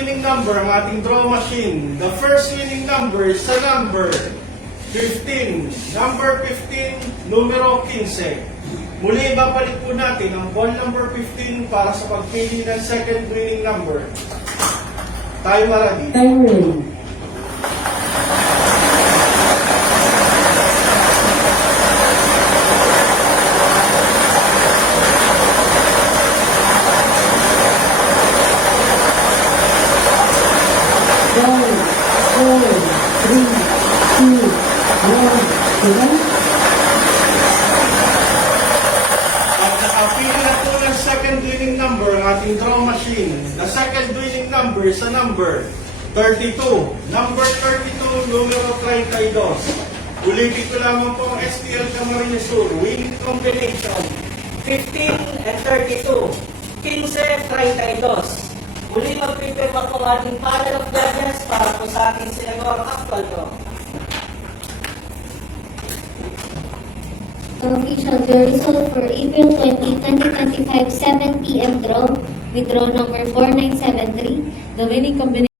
winning number ang ating draw machine. The first winning number sa number 15. Number 15, numero 15. Muli, babalik po natin ang ball number 15 para sa pagpili ng second winning number. Tayo ready. Time ready. At nakapili na po ng second winning number ang ating draw machine. The second winning number sa number 32. Number 32, numero 32. Ulitin ko lamang po ang STL Camarines Sur. Winning combination 15 and 32. 15, 32. Muli mag-prepare pa po ang ating panel of judges para po sa ating senador actual ko. Official the result for April 20, 2025, 7 p.m. draw with draw number 4973. The winning combination